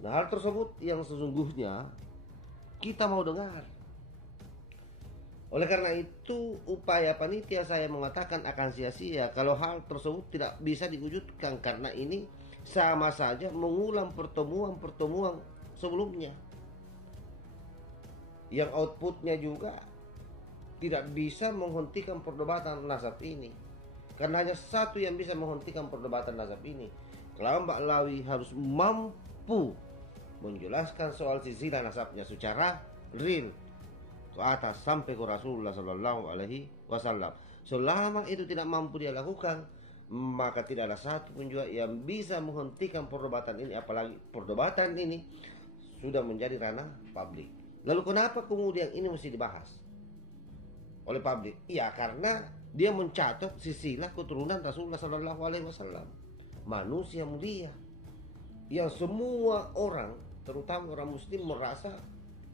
Nah, hal tersebut yang sesungguhnya kita mau dengar. Oleh karena itu, upaya panitia saya mengatakan akan sia-sia kalau hal tersebut tidak bisa diwujudkan, karena ini sama saja mengulang pertemuan-pertemuan sebelumnya yang outputnya juga tidak bisa menghentikan perdebatan nasab ini. Karena hanya satu yang bisa menghentikan perdebatan nasab ini, Kelompok Lawi harus mampu menjelaskan soal silsilah nasabnya secara real ke atas sampai ke Rasulullah Sallallahu Alaihi Wasallam. Selama itu tidak mampu dia lakukan, maka tidak ada satu pun juga yang bisa menghentikan perdebatan ini, apalagi perdebatan ini sudah menjadi ranah publik. Lalu kenapa kemudian ini mesti dibahas oleh publik? Ya karena dia mencatat silsilah keturunan Rasulullah Sallallahu Alaihi Wasallam, manusia mulia yang semua orang, terutama orang Muslim, merasa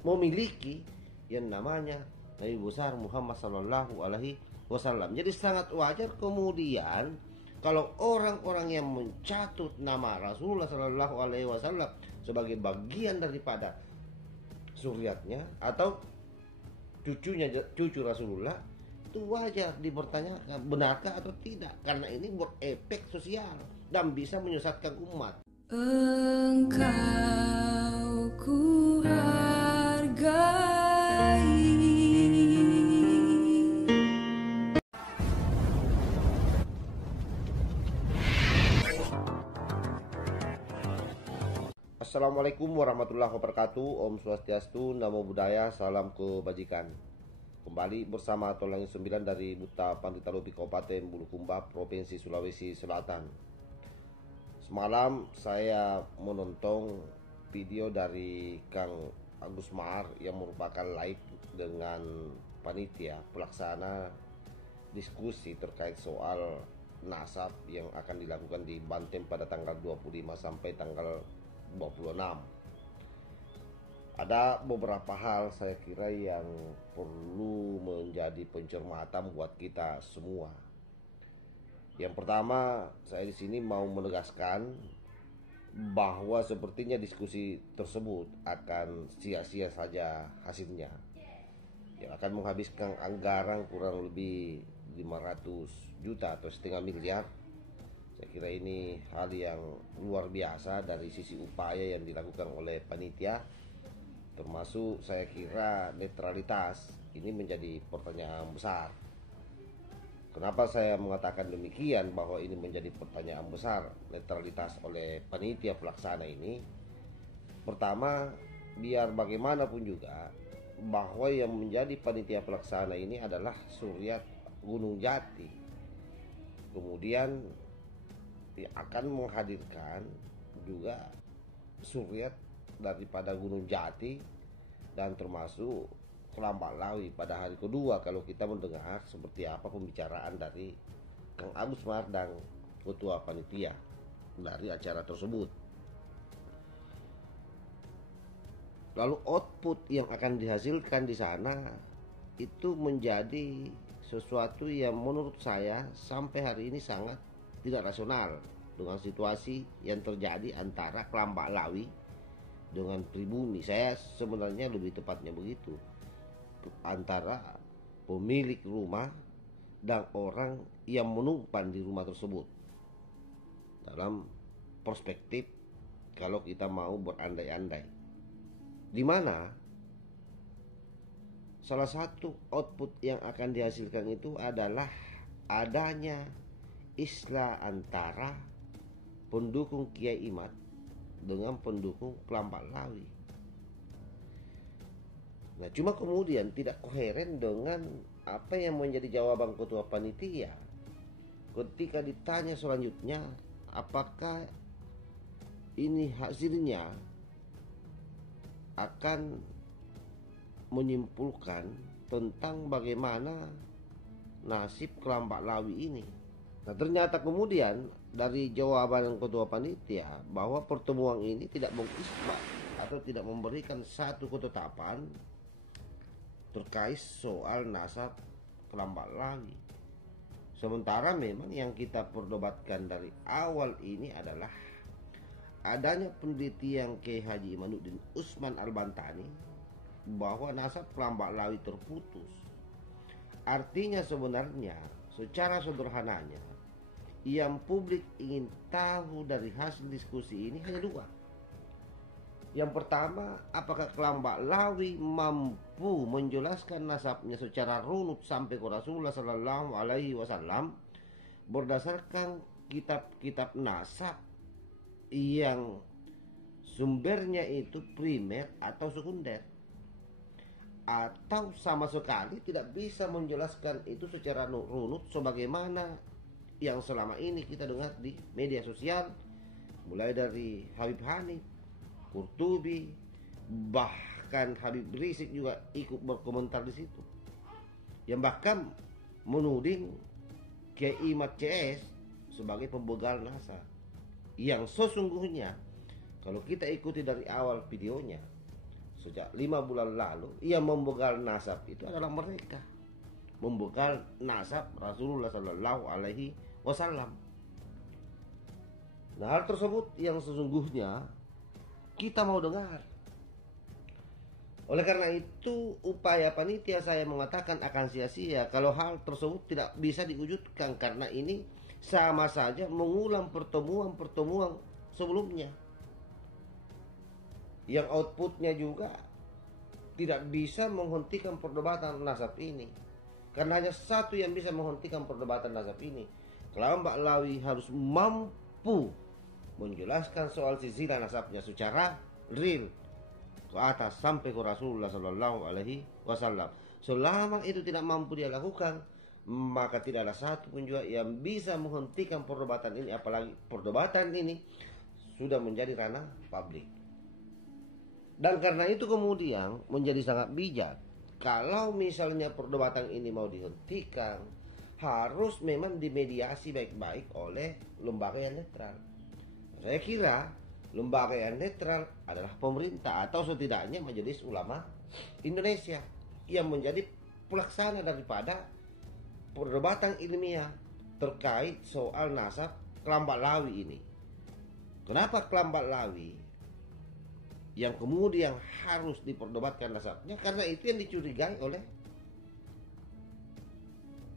memiliki yang namanya Nabi besar Muhammad Sallallahu Alaihi Wasallam. Jadi sangat wajar kemudian kalau orang-orang yang mencatut nama Rasulullah Sallallahu Alaihi Wasallam sebagai bagian daripada zuriatnya atau cucu Rasulullah, itu wajar dipertanyakan benarkah atau tidak, karena ini berefek sosial dan bisa menyesatkan umat. Engkau ku hargai. Assalamualaikum warahmatullahi wabarakatuh. Om Swastiastu, Namo Buddhaya, salam kebajikan. Kembali bersama Tolong 9 dari Buta Pandita Lobi Kabupaten Bulukumba, Provinsi Sulawesi Selatan. Semalam saya menonton video dari Kang Agus Maar yang merupakan live dengan panitia pelaksana diskusi terkait soal nasab yang akan dilakukan di Banten pada tanggal 25 sampai tanggal 26. Ada beberapa hal saya kira yang perlu menjadi pencermatan buat kita semua. Yang pertama, saya di sini mau menegaskan bahwa sepertinya diskusi tersebut akan sia-sia saja hasilnya, yang akan menghabiskan anggaran kurang lebih 500 juta atau setengah miliar. Saya kira ini hal yang luar biasa dari sisi upaya yang dilakukan oleh panitia, termasuk saya kira netralitas ini menjadi pertanyaan besar. Kenapa saya mengatakan demikian, bahwa ini menjadi pertanyaan besar netralitas oleh panitia pelaksana ini? Pertama, biar bagaimanapun juga bahwa yang menjadi panitia pelaksana ini adalah Suryat Gunung Jati. Kemudian akan menghadirkan juga Suryat daripada Gunung Jati dan termasuk Kelompok Lawi pada hari kedua, kalau kita mendengar seperti apa pembicaraan dari Kang Agus Maar dan ketua panitia dari acara tersebut. Lalu output yang akan dihasilkan di sana itu menjadi sesuatu yang menurut saya sampai hari ini sangat tidak rasional dengan situasi yang terjadi antara Kelompok Lawi dengan pribumi. Saya sebenarnya lebih tepatnya begitu, antara pemilik rumah dan orang yang menumpang di rumah tersebut. Dalam perspektif kalau kita mau berandai-andai, di mana salah satu output yang akan dihasilkan itu adalah adanya islah antara pendukung Kiai Imad dengan pendukung Kelompok Lawi. Nah, cuma kemudian tidak koheren dengan apa yang menjadi jawaban ketua panitia ketika ditanya selanjutnya apakah ini hasilnya akan menyimpulkan tentang bagaimana nasib Kelompok Lawi ini. Nah, ternyata kemudian dari jawaban ketua panitia bahwa pertemuan ini tidak mengisbat atau tidak memberikan satu ketetapan terkait soal nasab Kelompok Lawi. Sementara memang yang kita perdebatkan dari awal ini adalah adanya penelitian Kiai Haji Imanuddin Usman Al-Bantani bahwa nasab Kelambak Lawi terputus. Artinya sebenarnya secara sederhananya yang publik ingin tahu dari hasil diskusi ini hanya dua. Yang pertama, apakah Kelambak Lawi mampu menjelaskan nasabnya secara runut sampai ke Rasulullah Sallallahu Alaihi Wasallam berdasarkan kitab-kitab nasab yang sumbernya itu primer atau sekunder, atau sama sekali tidak bisa menjelaskan itu secara runut sebagaimana yang selama ini kita dengar di media sosial, mulai dari Habib Hanif, Qurtubi, bahkan Habib Rizik juga ikut berkomentar di situ, yang bahkan menuding Kiai Imad CS sebagai pembegal nasab, yang sesungguhnya kalau kita ikuti dari awal videonya sejak 5 bulan lalu, yang membegal nasab itu adalah mereka, membegal nasab Rasulullah Sallallahu Alaihi Wasallam. Nah, hal tersebut yang sesungguhnya kita mau dengar. Oleh karena itu, upaya panitia saya mengatakan akan sia-sia kalau hal tersebut tidak bisa diwujudkan, karena ini sama saja mengulang pertemuan-pertemuan sebelumnya yang outputnya juga tidak bisa menghentikan perdebatan nasab ini. Karena hanya satu yang bisa menghentikan perdebatan nasab ini, Kelambak Lawi harus mampu menjelaskan soal silsilah nasabnya secara real ke atas sampai ke Rasulullah Sallallahu Alaihi Wasallam. Selama itu tidak mampu dia lakukan, maka tidak ada satu pun juga yang bisa menghentikan perdebatan ini, apalagi perdebatan ini sudah menjadi ranah publik. Dan karena itu kemudian menjadi sangat bijak kalau misalnya perdebatan ini mau dihentikan, harus memang dimediasi baik-baik oleh lembaga yang netral. Saya kira lembaga yang netral adalah pemerintah atau setidaknya Majelis Ulama Indonesia yang menjadi pelaksana daripada perdebatan ilmiah terkait soal nasab Kelambak Lawi ini. Kenapa Kelambak Lawi yang kemudian harus diperdebatkan nasabnya? Karena itu yang dicurigai oleh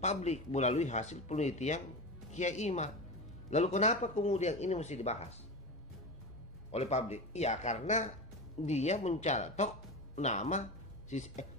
publik melalui hasil penelitian Kiai Imad. Lalu kenapa kemudian ini mesti dibahas oleh publik? Ya karena dia mencatat nama,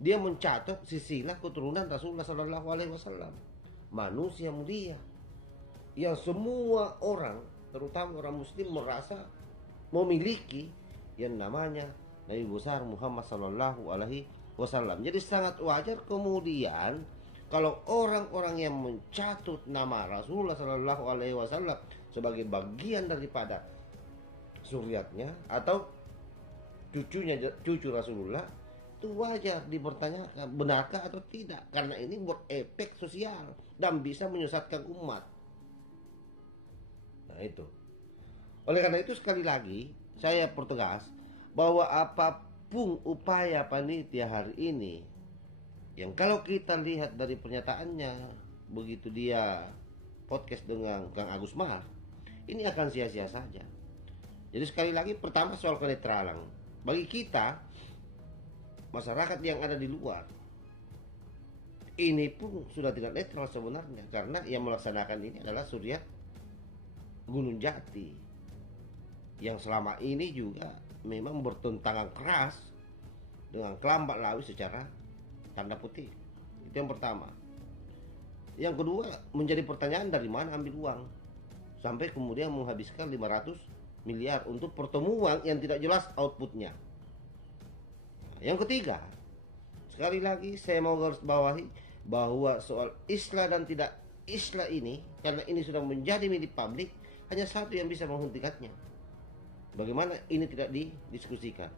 dia mencatat silsilah keturunan Rasulullah Sallallahu Alaihi Wasallam, manusia mulia yang semua orang, terutama orang Muslim, merasa memiliki yang namanya Nabi besar Muhammad Sallallahu Alaihi Wasallam. Jadi sangat wajar kemudian kalau orang-orang yang mencatut nama Rasulullah Sallallahu Alaihi Wasallam sebagai bagian daripada suriatnya atau cucu Rasulullah, itu wajar dipertanyakan benarkah atau tidak, karena ini berefek sosial dan bisa menyesatkan umat. Nah itu. Oleh karena itu sekali lagi saya pertegas bahwa apapun upaya panitia hari ini, yang kalau kita lihat dari pernyataannya begitu dia podcast dengan Kang Agus Mar, ini akan sia-sia saja. Jadi sekali lagi, pertama soal kenetralan. Bagi kita masyarakat yang ada di luar, ini pun sudah tidak netral sebenarnya, karena yang melaksanakan ini adalah Suriat Gunung Jati, yang selama ini juga memang bertentangan keras dengan Kelambak Lawi secara tanda putih. Itu yang pertama. Yang kedua, menjadi pertanyaan dari mana ambil uang sampai kemudian menghabiskan 500 miliar untuk pertemuan yang tidak jelas outputnya. Yang ketiga, sekali lagi saya mau garis bawahi bahwa soal islah dan tidak islah ini, karena ini sudah menjadi milik publik, hanya satu yang bisa menghentikannya. Bagaimana ini tidak didiskusikan?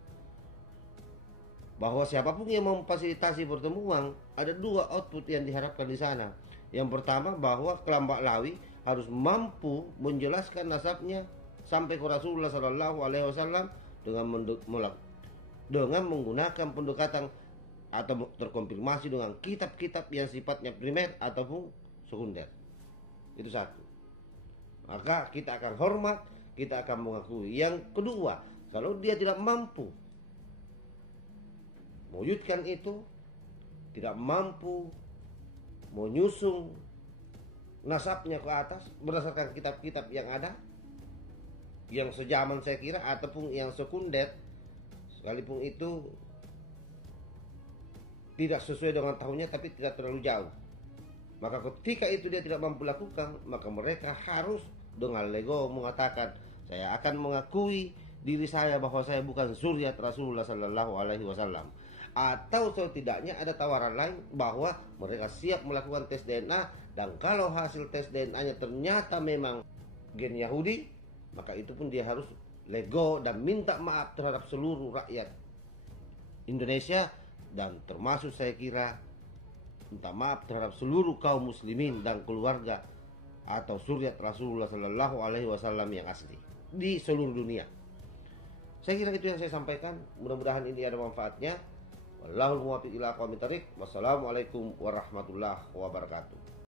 Bahwa siapapun yang memfasilitasi pertemuan, ada dua output yang diharapkan di sana. Yang pertama, bahwa Kelambak Lawi harus mampu menjelaskan nasabnya sampai ke Rasulullah Sallallahu Alaihi Wasallam dengan menggunakan pendekatan atau terkonfirmasi dengan kitab-kitab yang sifatnya primer ataupun sekunder. Itu satu. Maka kita akan hormat kita akan mengakui. Yang kedua, kalau dia tidak mampu mewujudkan itu, tidak mampu menyusung nasabnya ke atas berdasarkan kitab-kitab yang ada, yang sejaman saya kira, ataupun yang sekunder, sekalipun itu tidak sesuai dengan tahunnya tapi tidak terlalu jauh. Maka ketika itu dia tidak mampu lakukan, maka mereka harus dengan legowo mengatakan, saya akan mengakui diri saya bahwa saya bukan zuriat Rasulullah Sallallahu Alaihi Wasallam. Atau setidaknya ada tawaran lain bahwa mereka siap melakukan tes DNA, dan kalau hasil tes DNA-nya ternyata memang gen Yahudi, maka itu pun dia harus legowo dan minta maaf terhadap seluruh rakyat Indonesia, dan termasuk saya kira minta maaf terhadap seluruh kaum muslimin dan keluarga atau zuriat Rasulullah Sallallahu Alaihi Wasallam yang asli di seluruh dunia. Saya kira itu yang saya sampaikan. Mudah-mudahan ini ada manfaatnya. Wallahul muwaffiq ila aqwamit thoriq. Wassalamualaikum warahmatullahi wabarakatuh.